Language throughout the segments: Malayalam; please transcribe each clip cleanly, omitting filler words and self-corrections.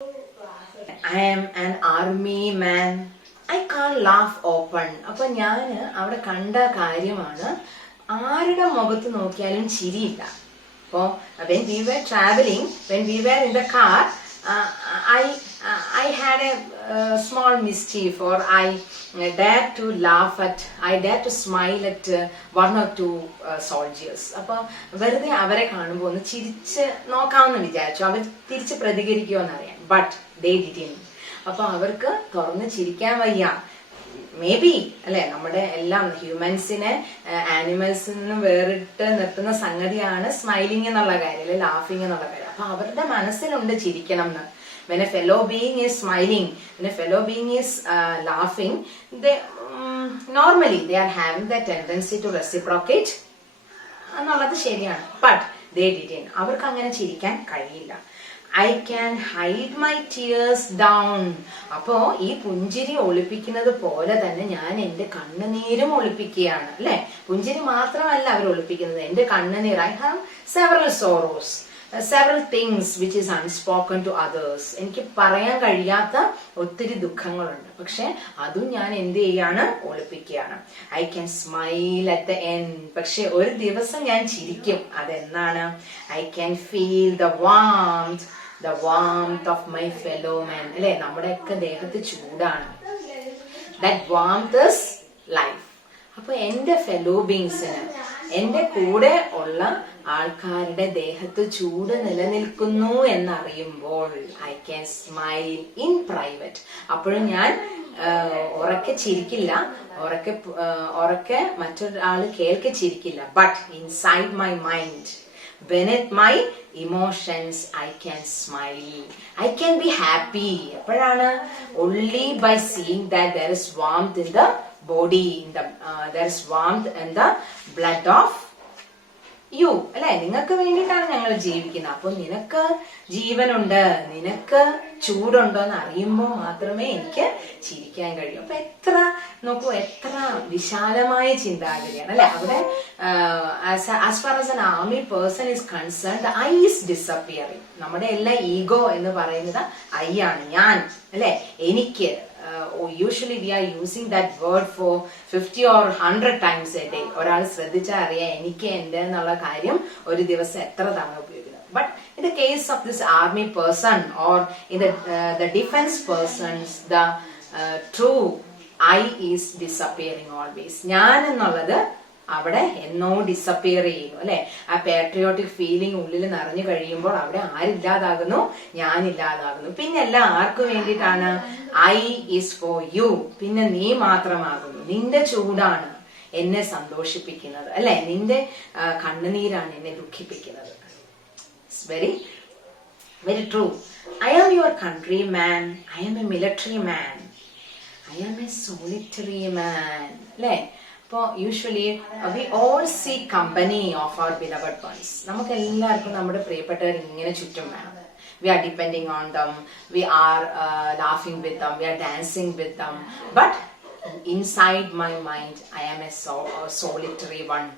I am an army man. I can't laugh open. അപ്പൊ ഞാൻ അവിടെ കണ്ട കാര്യമാണ്, ആരുടെ മുഖത്ത് നോക്കിയാലും ചിരിയില്ല. അപ്പോ when we were traveling, when we were in the car, I had a small mischief, or I dared to laugh at, I dared to smile at one or two soldiers. അപ്പൊ വെറുതെ അവരെ കാണുമ്പോൾ ഒന്ന് ചിരിച്ച് നോക്കാമെന്ന് വിചാരിച്ചു, അവർ തിരിച്ച് പ്രതികരിക്കുമെന്നറിയാം. But they didn't. അപ്പൊ അവർക്ക് തുറന്ന് ചിരിക്കാൻ വയ്യ. മേ ബി അല്ലെ, നമ്മുടെ എല്ലാം ഹ്യൂമൻസിനെ ആനിമൽസിൽ നിന്ന് വേറിട്ട് നിർത്തുന്ന സംഗതിയാണ് സ്മൈലിംഗ് എന്നുള്ള കാര്യം, അല്ലെ ലാഫിംഗ് എന്നുള്ള കാര്യം. അപ്പൊ അവരുടെ മനസ്സിലുണ്ട് ചിരിക്കണം എന്ന്. When a fellow being is smiling, when a fellow being is laughing, they normally they are having that tendency to reciprocate എന്നുള്ളത് ശരിയാണ്. But they didn't. അവർക്ക് അങ്ങനെ ചിരിക്കാൻ കഴിയില്ല. I can hide my tears down. അപ്പോ ഈ പുഞ്ചിരി ഒളിപ്പിക്കുന്നത് പോലെ തന്നെ ഞാൻ എന്റെ കണ്ണുനീരും ഒളിപ്പിക്കുകയാണ്, അല്ലെ. പുഞ്ചിരി മാത്രമല്ല അവർ ഒളിപ്പിക്കുന്നത്, എന്റെ കണ്ണുനീർ. I have several sorrows, several things which is unspoken to others. എനിക്ക് പറയാൻ കഴിയാത്ത ഒത്തിരി ദുഃഖങ്ങളുണ്ട്, പക്ഷെ അതും ഞാൻ എന്ത് ചെയ്യാണ്, ഒളിപ്പിക്കുകയാണ്. I can smile at the end. പക്ഷെ ഒരു ദിവസം ഞാൻ ചിരിക്കും. അതെന്നാണ്? I can feel the warmth of my fellow man. അല്ലെ, നമ്മുടെയൊക്കെ ദേഹത്ത് ചൂടാണ്. That warmth is life. അപ്പൊ എന്റെ ഫെലോ ബീങ്സിന്, എന്റെ കൂടെ ഉള്ള ആൾക്കാരുടെ ദേഹത്ത് ചൂട് നിലനിൽക്കുന്നു എന്നറിയുമ്പോൾ I can smile in private. അപ്പോഴും ഞാൻ ഉറക്കെ ചിരിക്കില്ല, ഉറക്കെ മറ്റൊരാള് കേൾക്കെ ചിരിക്കില്ല. But inside my mind, beneath my emotions, I can smile. I can be happy. എപ്പോഴാണ്? Only by seeing that there is warmth in the body, there is warmth in the blood of you. അല്ലെ, നിങ്ങൾക്ക് വേണ്ടിയിട്ടാണ് ഞങ്ങൾ ജീവിക്കുന്നത്. അപ്പൊ നിനക്ക് ജീവനുണ്ട്, നിനക്ക് ചൂടുണ്ടോ എന്ന് അറിയുമ്പോൾ മാത്രമേ എനിക്ക് ചിരിക്കാൻ കഴിയൂ. അപ്പൊ എത്ര നോക്കൂ, എത്ര വിശാലമായ ചിന്താഗതിയാണ്, അല്ലെ. അവിടെ as far as an army person is concerned, the I is disappearing. നമ്മുടെ എല്ലാ ഈഗോ എന്ന് പറയുന്നത് I ആണ്, ഞാൻ, അല്ലെ, എനിക്ക്. Usually we are using that word for 50 or 100 times a day. ഒരാൾ ശ്രദ്ധിച്ചാൽ അറിയാം എനിക്ക് എന്റെ എന്നുള്ള കാര്യം ഒരു ദിവസം എത്ര തവണ ഉപയോഗിക്കുന്നത്. But in the case of this army person, or in the defense persons, the true I is disappearing always. ഞാൻ എന്നുള്ളത് അവിടെ എന്നോ ഡിസപ്പിയർ ചെയ്യുന്നു, അല്ലെ. ആ പാട്രിയോട്ടിക് ഫീലിംഗ് ഉള്ളിൽ നിറഞ്ഞു കഴിയുമ്പോൾ അവിടെ ആരില്ലാതാകുന്നു, ഞാനില്ലാതാകുന്നു. പിന്നെ എല്ലാം ആർക്കു വേണ്ടിയിട്ടാണ്? I is for you. പിന്നെ നീ മാത്രമാകുന്നു. നിന്റെ ചൂടാണ് എന്നെ സന്തോഷിപ്പിക്കുന്നത്, അല്ലെ. നിന്റെ കണ്ണുനീരാണ് എന്നെ ദുഃഖിപ്പിക്കുന്നത്. It's very very true. I am your countryman. I am a military man. I am a solitary man. അല്ലെ. അപ്പോൾ usually we all see company of our beloved ones. നമുക്ക് എല്ലാവർക്കും നമ്മുടെ പ്രിയപ്പെട്ടവർ ഇങ്ങനെ ചുറ്റും വേണം. We are depending on them, we are laughing with them, we are dancing with them. But inside my mind, I am a solitary one.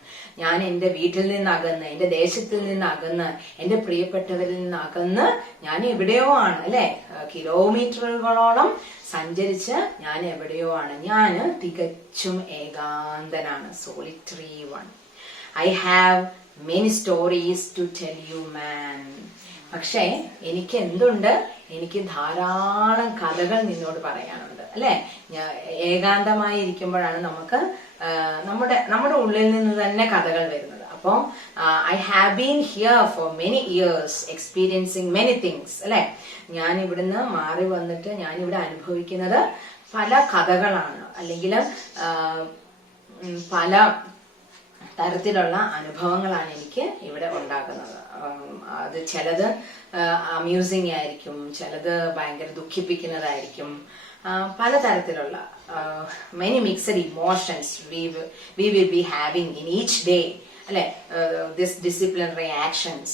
ഞാൻ എൻ്റെ വീട്ടിൽ നിന്ന് അകന്ന്, എൻ്റെ ദേശത്തിൽ നിന്ന് അകന്ന്, എൻ്റെ പ്രിയപ്പെട്ടവരിൽ നിന്ന് അകന്ന് ഞാൻ എവിടെയോ ആണ്, അല്ലെ. കിലോമീറ്ററുകളോളം സഞ്ചരിച്ച് ഞാൻ എവിടെയോ ആണ്. ഞാൻ തികച്ചും ഏകാന്തനാണ്, solitary one. I have many stories to tell you, man. പക്ഷേ എനിക്ക് എന്തുണ്ട്? എനിക്ക് ധാരാളം കഥകൾ നിന്നോട് പറയാനുണ്ട്, അല്ലെ. ഏകാന്തമായി ഇരിക്കുമ്പോഴാണ് നമുക്ക് നമ്മുടെ ഉള്ളിൽ നിന്ന് തന്നെ കഥകൾ വരുന്നത്. അപ്പോൾ I have been here for many years experiencing many things, അല്ലെ. ഞാൻ ഇവിടുന്ന് മാറി വന്നിട്ട് ഞാൻ ഇവിടെ അനുഭവിക്കുന്നത് പല കഥകളാണ്, അല്ലെങ്കിൽ പല തരത്തിലുള്ള അനുഭവങ്ങളാണ് എനിക്ക് ഇവിടെ ഉണ്ടാക്കുന്നത്. അത് ചിലത് അമ്യൂസിങ് ആയിരിക്കും, ചിലത് ഭയങ്കര ദുഃഖിപ്പിക്കുന്നതായിരിക്കും, പലതരത്തിലുള്ള many mixed emotions we will be having in each day, അല്ലെ. this disciplinary actions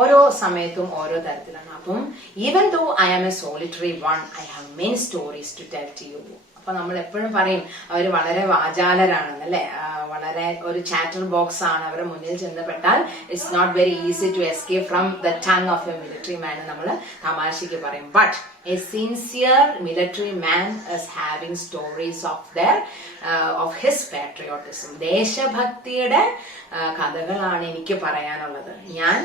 ഓരോ സമയത്തും ഓരോ തരത്തിലാണ്. അപ്പം even though I am a solitary one, I have many stories to tell to you. അപ്പൊ നമ്മൾ എപ്പോഴും പറയും അവർ വളരെ വാചാലരാണെന്ന് അല്ലെ, വളരെ ഒരു ചാറ്റർ ബോക്സ് ആണ്. അവരുടെ മുന്നിൽ ചെന്നപ്പെട്ടാൽ it's not very easy to escape from the tongue of a military man നമ്മൾ തമാശയ്ക്ക് പറയും. But a sincere military man is having stories of his patriotism. ദേശഭക്തിയുടെ കഥകളാണ് എനിക്ക് പറയാനുള്ളത്. ഞാൻ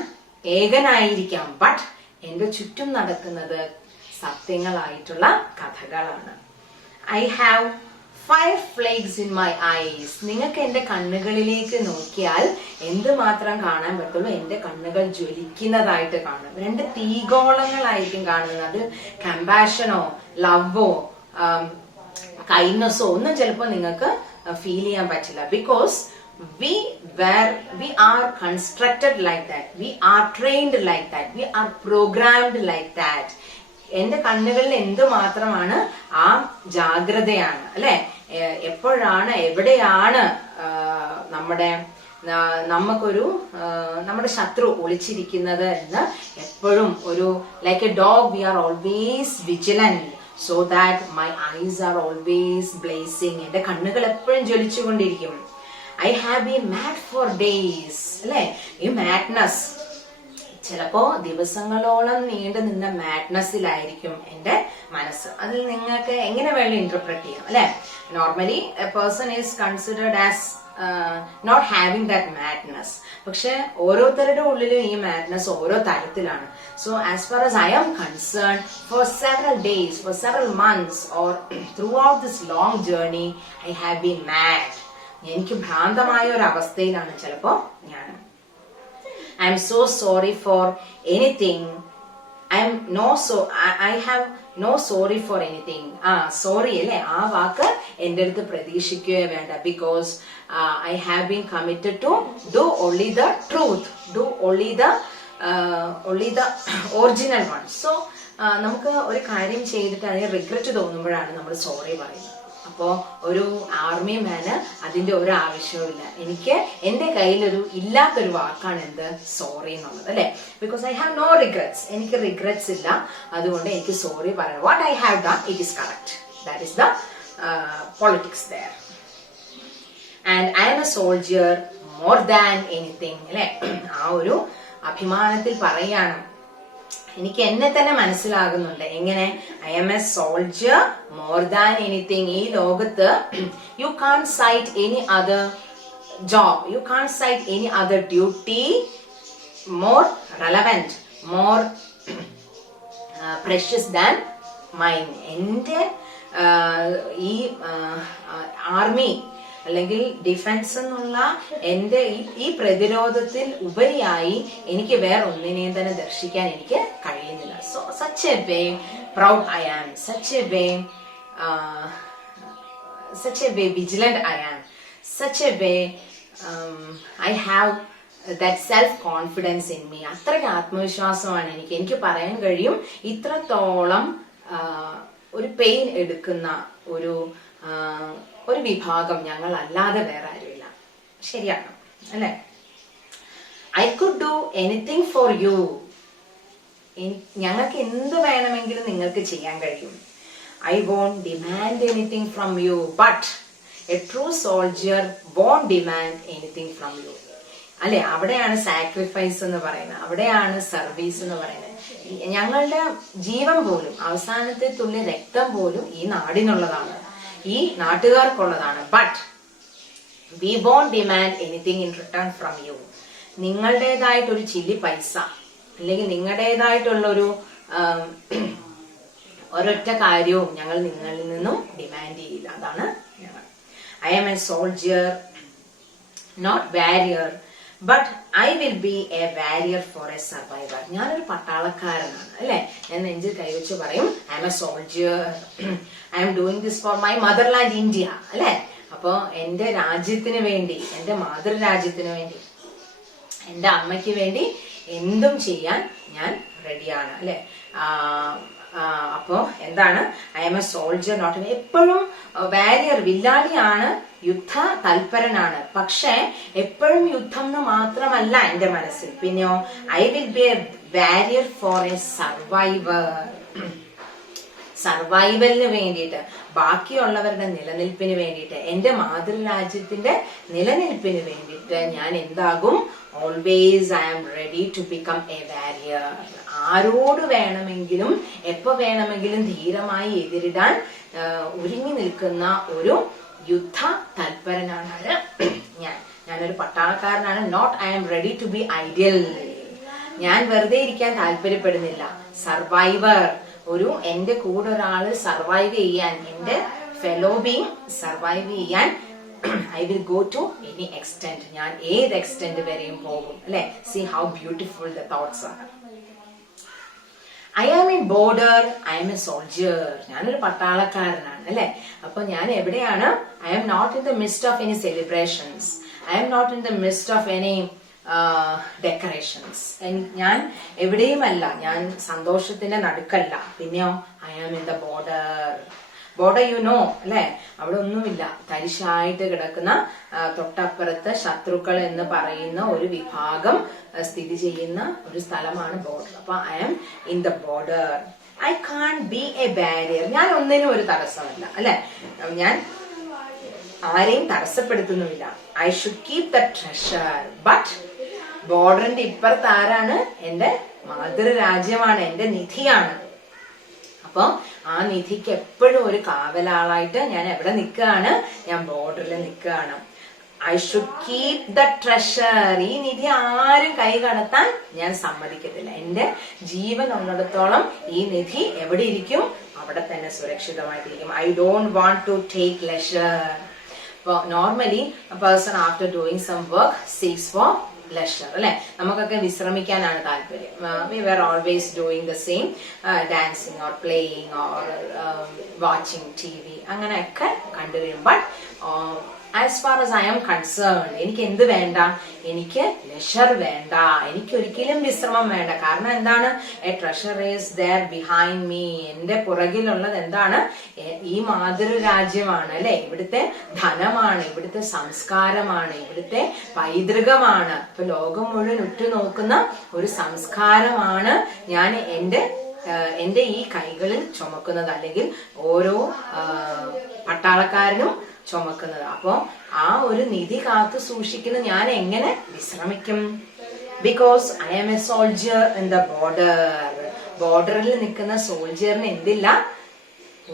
ഏകനായിരിക്കാം, ബട്ട് എന്റെ ചുറ്റും നടക്കുന്നത് സത്യങ്ങളായിട്ടുള്ള കഥകളാണ്. I have 5 flakes in my eyes. നിങ്ങൾക്ക് എന്റെ കണ്ണുകളിലേക്ക് നോക്കിയാൽ എന്തുമാത്രം കാണാൻ പറ്റുള്ളൂ? എന്റെ കണ്ണുകൾ ജ്വലിക്കുന്നതായിട്ട് കാണും. 2 തീഗോളങ്ങളായിരിക്കും കാണുന്നത്. അത് കമ്പാഷനോ ലവോ കൈൻഡ്നെസ്സോ ഒന്നും ചിലപ്പോൾ നിങ്ങൾക്ക് ഫീൽ ചെയ്യാൻ പറ്റില്ല. Because we are constructed like that, we are trained like that, we are programmed like that. എന്റെ കണ്ണുകളിൽ എന്തുമാത്രമാണ് ആ ജാഗ്രതയാണ് അല്ലെ, എപ്പോഴാണ് എവിടെയാണ് നമ്മുടെ ശത്രു ഒളിച്ചിരിക്കുന്നത് എന്ന് എപ്പോഴും ഒരു like a dog we are always vigilant, so that my eyes are always blazing. എന്റെ കണ്ണുകൾ എപ്പോഴും ജ്വലിച്ചുകൊണ്ടിരിക്കും. I have been mad for days. അല്ലെ, ഈ മാഡ്നസ് ചിലപ്പോ ദിവസങ്ങളോളം നീണ്ടു നിന്ന മാഡ്നസ്സിലായിരിക്കും എന്റെ മനസ്സ്. അതിൽ നിങ്ങൾക്ക് എങ്ങനെ വേണം ഇന്റർപ്രറ്റ് ചെയ്യാം അല്ലെ. Normally a person is considered as not having that madness. പക്ഷെ ഓരോരുത്തരുടെ ഉള്ളിലും ഈ മാഡ്നസ് ഓരോ തരത്തിലാണ്. So as far as I am concern, for several days, for several months or throughout this long journey I have been mad. എനിക്ക് ഭ്രാന്തമായ ഒരു അവസ്ഥയിലാണ് ചിലപ്പോ ഞാൻ. I'm so sorry for anything. I have no sorry for anything. Sorry അല്ലെ, ആ വാക്ക് എന്റെ അടുത്ത് പ്രതീക്ഷിക്കുകയോ വേണ്ട. Because I have been committed to do only the truth, do only the original one. So നമുക്ക് ഒരു കാര്യം ചെയ്തിട്ട് അതിന് റിഗ്രറ്റ് തോന്നുമ്പോഴാണ് നമ്മൾ സോറി പറയുന്നത്. അപ്പോ ഒരു ആർമി മാന് അതിന്റെ ഒരു ആവശ്യവുമില്ല. എനിക്ക് എന്റെ കയ്യിലൊരു ഇല്ലാത്തൊരു വാക്കാണ് എന്ത്, സോറി എന്നുള്ളത് അല്ലെ. Because I have no regrets. എനിക്ക് റിഗ്രറ്റ്സ് ഇല്ല, അതുകൊണ്ട് എനിക്ക് സോറി പറയാം. What I have done it is correct. That is the politics there. And I am a soldier more than anything അല്ലെ. ആ ഒരു അഭിമാനത്തിൽ പറയാണ്. എനിക്ക് എന്നെ തന്നെ മനസ്സിലാകുന്നുണ്ട് എങ്ങനെ. I am a soldier more than anything. ഈ ലോകത്ത് you can't cite any other job, you can't cite any other duty more relevant, more precious than mine. എന്റെ ഈ ആർമി അല്ലെങ്കിൽ ഡിഫൻസ് എന്നുള്ള എന്റെ ഈ പ്രതിരോധത്തിൽ ഉപരിയായി എനിക്ക് വേറെ ഒന്നിനെയും തന്നെ ദർശിക്കാൻ എനിക്ക് കഴിയുന്നില്ല. So such a way proud I am, such a way vigilant I am, such a way I have that self confidence in me. അത്രയ്ക്ക് ആത്മവിശ്വാസമാണ് എനിക്ക് പറയാൻ കഴിയും. ഇത്രത്തോളം ഒരു പെയിൻ എടുക്കുന്ന ഒരു വിഭാഗം ഞങ്ങൾ അല്ലാതെ വേറെ ആരുമില്ല. ശരിയാണ് അല്ലെ. I could do anything for you. ഞങ്ങൾക്ക് എന്ത് വേണമെങ്കിലും നിങ്ങൾക്ക് ചെയ്യാൻ കഴിയും. I won't demand anything from you, but a true soldier won't demand anything from you അല്ലെ. അവിടെയാണ് സാക്രിഫൈസ് എന്ന് പറയുന്നത്, അവിടെയാണ് സർവീസ് എന്ന് പറയുന്നത്. ഞങ്ങളുടെ ജീവൻ പോലും, അവസാനത്തെ തുള്ളി രക്തം പോലും ഈ നാടിനുള്ളതാണ്, ഈ നാട്ടുകാർക്കുള്ളതാണ്. But we won't demand anything in return from you. നിങ്ങളുടേതായിട്ടൊരു ചില്ലി പൈസ അല്ലെങ്കിൽ നിങ്ങളുടേതായിട്ടുള്ളൊരു ഒരൊറ്റ കാര്യവും ഞങ്ങൾ നിങ്ങളിൽ നിന്നും ഡിമാൻഡ് ചെയ്യില്ല. അതാണ് ഞങ്ങൾ. I am a soldier not warrior, but I will be a warrior for a survivor. ഞാനൊരു പട്ടാളക്കാരനാണ് അല്ലെ. ഞാൻ നെഞ്ചിൽ കൈവച്ച് പറയും I am a soldier, I am doing this for my motherland India അല്ലെ. അപ്പോ എന്റെ രാജ്യത്തിന് വേണ്ടി, എന്റെ മാതൃരാജ്യത്തിന് വേണ്ടി, എന്റെ അമ്മയ്ക്ക് വേണ്ടി എന്തും ചെയ്യാൻ ഞാൻ റെഡിയാണ് അല്ലെ. അപ്പോ എന്താണ്, I am a soldier not. എപ്പോഴും വാരിയർ, വില്ലാളിയാണ്, യുദ്ധ തൽപരനാണ്. പക്ഷെ എപ്പോഴും യുദ്ധം എന്ന് മാത്രമല്ല എന്റെ മനസ്സിൽ. പിന്നെയോ I will be a warrior for a survivor. സർവൈവലിന് വേണ്ടിയിട്ട്, ബാക്കിയുള്ളവരുടെ നിലനിൽപ്പിന് വേണ്ടിയിട്ട്, എന്റെ മാതൃരാജ്യത്തിന്റെ നിലനിൽപ്പിന് വേണ്ടിയിട്ട് ഞാൻ എന്താകും? Always I am ready to become a warrior. ആരോട് വേണമെങ്കിലും എപ്പോ വേണമെങ്കിലും ധീരമായി എതിരിടാൻ ഒരുങ്ങി നിൽക്കുന്ന ഒരു യുദ്ധ തൽപരനാണ് ഞാനൊരു പട്ടാളക്കാരനാണ്. Not I am ready to be ideal. ഞാൻ വെറുതെ ഇരിക്കാൻ താല്പര്യപ്പെടുന്നില്ല. സർവൈവർ, എന്റെ കൂടെ ഒരാള് സർവൈവ് ചെയ്യാൻ, എന്റെ ഫെലോ ബീങ് സർവൈവ് ചെയ്യാൻ I will go to any extent. ഞാൻ ഏത് എക്സ്റ്റെന്റ് വരെയും പോകും, അല്ലെ? See how beautiful the thoughts are. I am in border, I am a soldier. ഞാനൊരു പട്ടാളക്കാരനാണ്, അല്ലെ? അപ്പൊ ഞാൻ എവിടെയാണ്? I am not in the midst of any celebrations. I am not in the midst of any decorations. ഞാൻ എവിടെയുമല്ല, ഞാൻ സന്തോഷത്തിന്റെ നടുക്കല്ല. പിന്നെയോ I am in the border. Border അല്ലെ? അവിടെ ഒന്നുമില്ല, തരിശായിട്ട് കിടക്കുന്ന, തൊട്ടപ്പുറത്ത് ശത്രുക്കൾ എന്ന് പറയുന്ന ഒരു വിഭാഗം സ്ഥിതി ചെയ്യുന്ന ഒരു സ്ഥലമാണ് ബോർഡർ. അപ്പൊ I am in the border. I can be a barrier. ഞാൻ ഒന്നിനും ഒരു തടസ്സമല്ല, അല്ലെ? ഞാൻ ആരെയും തടസ്സപ്പെടുത്തുന്നുമില്ല. I should keep the treasure. But ബോർഡറിന്റെ ഇപ്പുറത്ത് ആരാണ്? എന്റെ മാതൃരാജ്യമാണ്, എന്റെ നിധിയാണ്. അപ്പൊ ആ നിധിക്ക് എപ്പോഴും ഒരു കാവലാളായിട്ട് ഞാൻ എവിടെ നിൽക്കുകയാണ്? ഞാൻ ബോർഡറിൽ നിൽക്കുകയാണ്. I should keep the treasure. ഈ നിധി ആരും കൈ കടത്താൻ ഞാൻ സമ്മതിക്കത്തില്ല. എന്റെ ജീവൻ ഉള്ളിടത്തോളം ഈ നിധി എവിടെ ഇരിക്കും? അവിടെ തന്നെ സുരക്ഷിതമായിട്ടിരിക്കും. I don't want to take leisure. Normally person after doing some work seeks for leisure, അല്ലെ? നമുക്കൊക്കെ വിശ്രമിക്കാനാണ് താല്പര്യം. We were always doing the same, dancing or playing or watching TV, അങ്ങനെയൊക്കെ കണ്ടുവരും. But as far as I am concerned, എനിക്ക് എന്ത് വേണ്ട? എനിക്ക് ലെഷർ വേണ്ട. എനിക്ക് ഒരിക്കലും വിശ്രമം വേണ്ട. കാരണം എന്താണ്? A treasure is there behind me. എന്റെ പുറകിലുള്ളത് എന്താണ്? ഈ മാതൃരാജ്യമാണ്, അല്ലെ? ഇവിടുത്തെ ധനമാണ്, ഇവിടുത്തെ സംസ്കാരമാണ്, ഇവിടുത്തെ പൈതൃകമാണ്. ഇപ്പൊ ലോകം മുഴുവൻ ഉറ്റുനോക്കുന്ന ഒരു സംസ്കാരമാണ് ഞാൻ എന്റെ ഈ കൈകളിൽ ചുമക്കുന്നത്, അല്ലെങ്കിൽ ഓരോ പട്ടാളക്കാരനും ചുമക്കുന്നത്. അപ്പോ ആ ഒരു നിധി കാത്തു സൂക്ഷിക്കുന്ന ഞാൻ എങ്ങനെ വിശ്രമിക്കും? Because I am a soldier in the border. ബോർഡറിൽ നിൽക്കുന്ന സോൾജിയറിന് എന്തില്ല?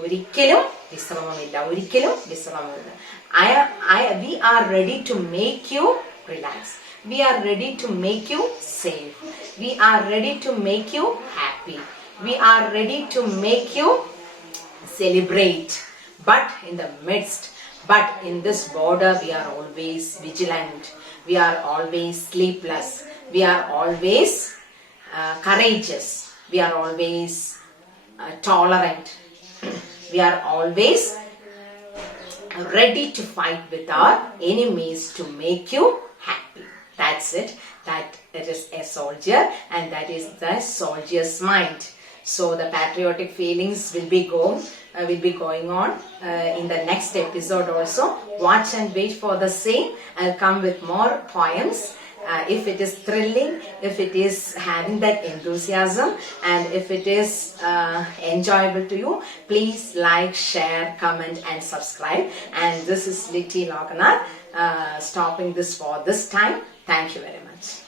ഒരിക്കലും വിശ്രമമില്ല, ഒരിക്കലും വിശ്രമമില്ല. We are ready to make you relax. We are ready to make you safe. We are ready to make you happy. We are ready to make you celebrate. But in this border, we are always vigilant. We are always sleepless. We are always courageous. We are always tolerant. We are always ready to fight with our enemies to make you happy. That's it. That it is a soldier, and that is the soldier's mind. So the patriotic feelings will be going on in the next episode also. Watch and wait for the same. I'll come with more poems. If it is thrilling, if it is having that enthusiasm, and if it is enjoyable to you, please like, share, comment and subscribe. And this is Litty Lokanath stopping this for this time. Thank you very much.